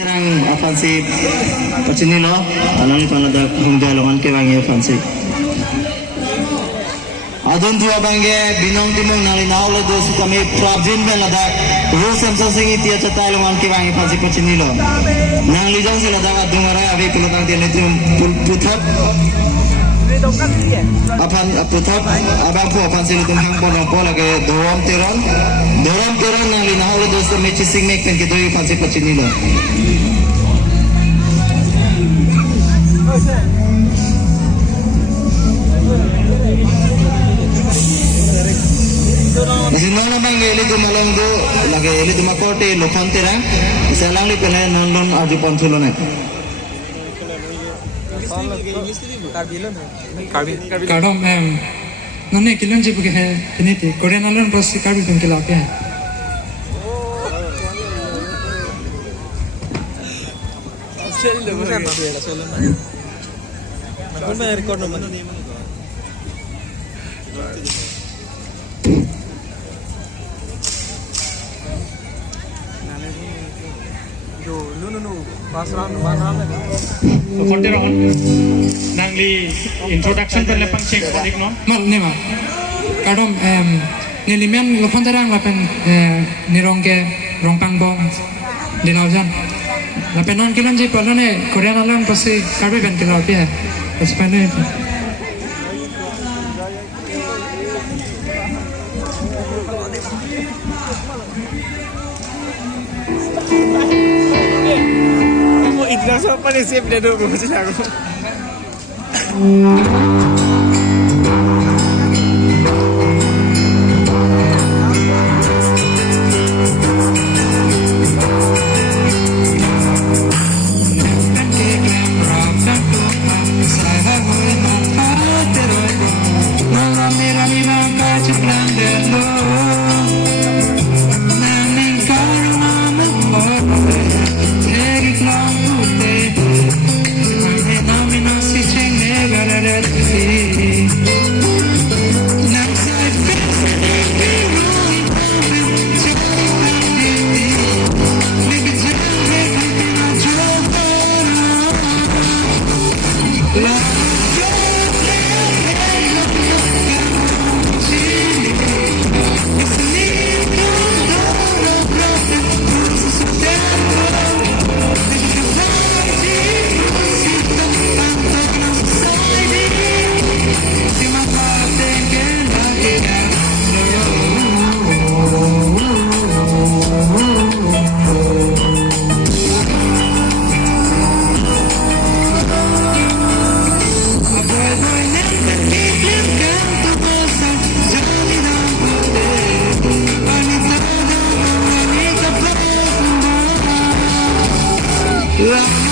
Terang afansi pacini lo, anang itu ada hunggalongan kewangi afansi. Adon dua bangge binong timong nali naula dos kami pravin ben ada rusam sasing itia catalongan kewangi afansi pacini lo. Nang lijang sila dapat dengarai avi pelotang tian itu puthap. Apan puthap abang po afansi lu tumhang ponong po lagi doram teron nang li naula dos kami cising mek pen kita afansi pacini lo. Masih mana bang eli tu malam tu lagi eli tu makote lokhan tera selang li pernah nonton aju ponsulon है Kadom nonne kilon jibu ke hai ini ti Korean alon pasti kadu pun kilap ya Konti ron nangli introduction per lepang cek konik no mal ne ma kadom nilimian lokhan terang lapen nirong ke rongpang bong dinaujan lapen non kilon jibu alone Korean alon pasti kadu pun kilap ya espane Internasional paling siap dia dulu macam aku. Love